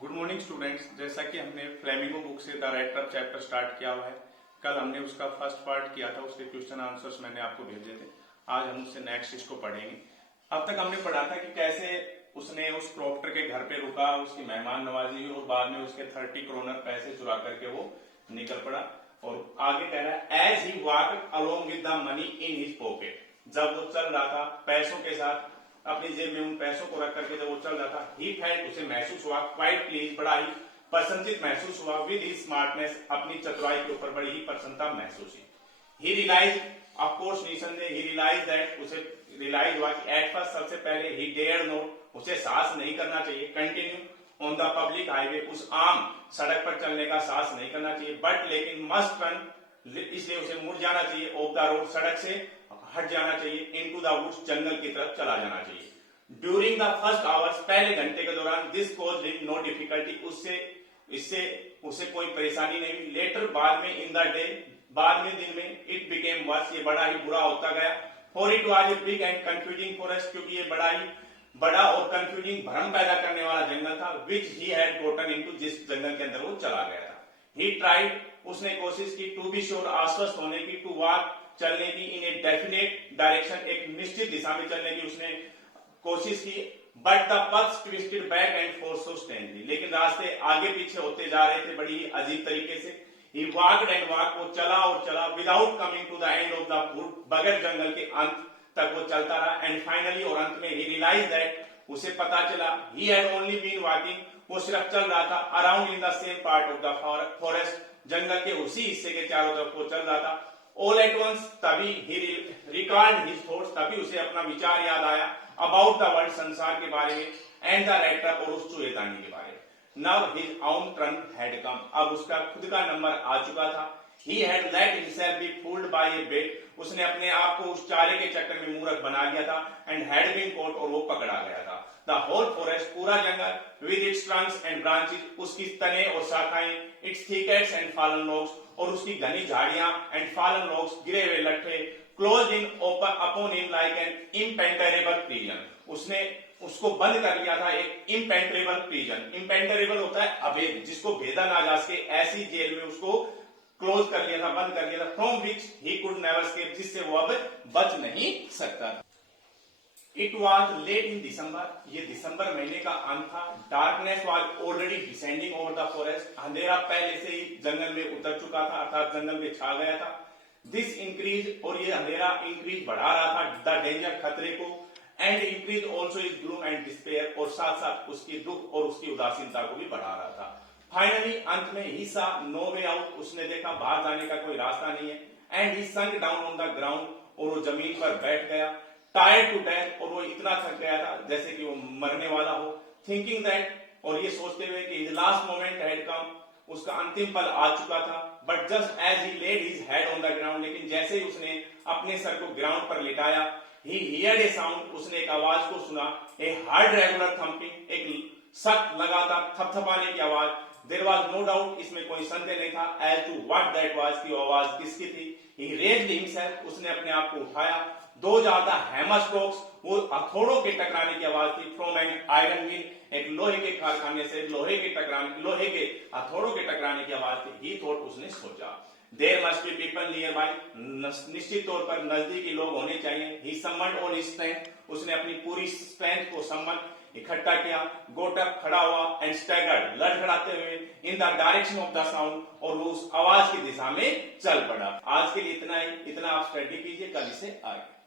Good morning students. जैसा कि हमने फ्लेमिंगो बुक से the red trap chapter start किया हुआ है। कल हमने उसका फर्स्ट पार्ट किया था, उसके क्वेश्चन आंसर्स मैंने आपको भेजे थे। आज हम उससे नेक्स्ट इसको पढ़ेंगे। अब तक हमने पढ़ा था कि कैसे उसने उस प्रॉक्टर के घर पे रुका, उसकी मेहमान नवाजी हुई और बाद में उसके 30 करोनर पैसे चुरा करके वो निकल पड़ा। और आगे कह रहा है as he walked along with the money in his pocket. जब वो चल रहा था पैसों के साथ अपनी जेब में उन पैसों को रख करके जब वो चल रहा था, ही फेल्ट, उसे महसूस हुआ, क्वाइट प्लीज, बड़ा ही प्रसन्नचित महसूस हुआ, विद हिज स्मार्टनेस, अपनी चतुराई के ऊपर बड़ी ही प्रसन्नता महसूस हुई। ही रियलाइज, ऑफ कोर्स निसंदेह, ही रियलाइज दैट, उसे रियलाइज हुआ कि एट फर्स्ट, सबसे पहले, ही डेयर नॉट, उसे साहस नहीं करना चाहिए, continue on the public highway, उस आम सड़क पर चलने का साहस नहीं करना चाहिए, बट लेकिन मस्ट टर्न, इसलिए उसे मुड़ जाना चाहिए, ऑफ द रोड, सड़क से हट जाना चाहिए, इनटू द वुड्स, जंगल की तरफ चला जाना चाहिए। ड्यूरिंग द फर्स्ट आवर्स, पहले घंटे के दौरान, दिस कॉज नो डिफिकल्टी, इससे उसे कोई परेशानी नहीं हुई। लेटर, बाद में, इन द डे, बाद में, दिन में, इट बिकेम वर्स, ये बड़ा ही बुरा होता गया। For it was a big and confusing forest, क्योंकि ये बड़ा और कंफ्यूजिंग, भ्रम पैदा करने वाला जंगल था, विच ही हैड गोटन इनटू, जिस जंगल के अंदर वो चला गया था। ही ट्राइड, उसने कोशिश की, टू बी श्योर, आश्वस्त होने की, टू वॉक, चलने की, इन ए डेफिनेट डायरेक्शन, एक निश्चित दिशा में चलने की उसने कोशिश की, but the paths twisted back and forth so strangely, लेकिन रास्ते आगे पीछे होते जा रहे थे बड़ी ही अजीब तरीके से। ही वॉक्ड एंड वॉक, वो चला और चला, without coming to the end of the wood, बगैर जंगल के अंत तक वो चलता रहा। एंड फाइनली, और अंत में, ही रियलाइज दैट, उसे पता चला, he had only been walking, वो सिर्फ चल रहा था, around in the same part of the forest, जंगल के उसी हिस्से के चारों तरफ वो चल रहा था। All at once, तभी he recalled his thoughts, तभी उसे अपना विचार याद आया, about the world, संसार के बारे में, and the red trap, और उस चूहेदानी के बारे में। Now his own turn had come, अब उसका खुद का नंबर आ चुका था। He had let himself be fooled by a bait, उसने अपने आप को उस चारे के चक्कर में मूर्ख बना लिया था, and had been caught, और वो पकड़ा गया था। The whole forest, पूरा जंगल, with its trunks and branches, उसकी तने और शाखाएं, its thickets and fallen logs, और उसकी घनी झाड़ियां, and fallen logs, गिरे हुए लट्ठे, closed in upon him like an impenetrable prison, उसने उसको बंद कर लिया था एक impenetrable prison। impenetrable होता है अभेद, जिसको भेदा ना जा सके, ऐसी जेल में उसको क्लोज कर लिया था, बंद कर लिया था, from which he could never escape, जिससे वो अब बच नहीं सकता। It was late in December, ये दिसंबर महीने का अंत था। Darkness was already descending over the forest, अंधेरा पहले से ही जंगल में उतर चुका था, अर्थात जंगल में छा गया था। This increase, और ये अंधेरा इंक्रीज बढ़ा रहा था, the danger, खतरे को, and increase also his gloom and despair, और साथ साथ उसकी दुख और उसकी उदासीनता को भी बढ़ा रहा था। Finally, अंत में, he saw no way out, उसने देखा बाहर जाने का कोई रास्ता नहीं है, and he sunk down on the ground, और वो जमीन पर बैठ गया, टायर्ड टू डेथ, और वो इतना थक गया था जैसे कि वो मरने वाला हो, थिंकिंग दैट, और ये सोचते हुए कि his last moment had come, उसका अंतिम पल आ चुका था। But just as he laid his head on the ground, लेकिन जैसे ही उसने अपने सर को ग्राउंड पर लिटाया, ही हियर्ड ए साउंड, उसने एक आवाज को सुना, ए हार्ड रेगुलर थंपिंग, एक सख्त लगातार थपथपाने की आवाज। देयर वाज नो डाउट, इसमें कोई संदेह नहीं था, as to what that was, की आवाज किसकी थी। ही रेज्ड हिमसेल्फ, उसने अपने आप को उठाया। दो ज्यादा हैमर स्ट्रोक्स, वो हथौड़ों के टकराने की आवाज थी, फ्रॉम एन आयरन व्हील, एक लोहे के कारखाने से लोहे के हथौड़ों के टकराने की आवाज थी। ही थॉट, उसने सोचा, there must be people nearby, निश्चित तौर पर नजदीकी लोग होने चाहिए। He summoned all his strength, उसने अपनी पूरी स्ट्रेंथ को समन इकट्ठा किया, गोट अप, खड़ा हुआ, एंड स्टैगर्ड, लड़खड़ाते हुए, in the direction of the sound, और वो उस आवाज की दिशा में चल पड़ा। आज के लिए इतना ही, इतना आप स्टडी कीजिए, कल इसे आगे।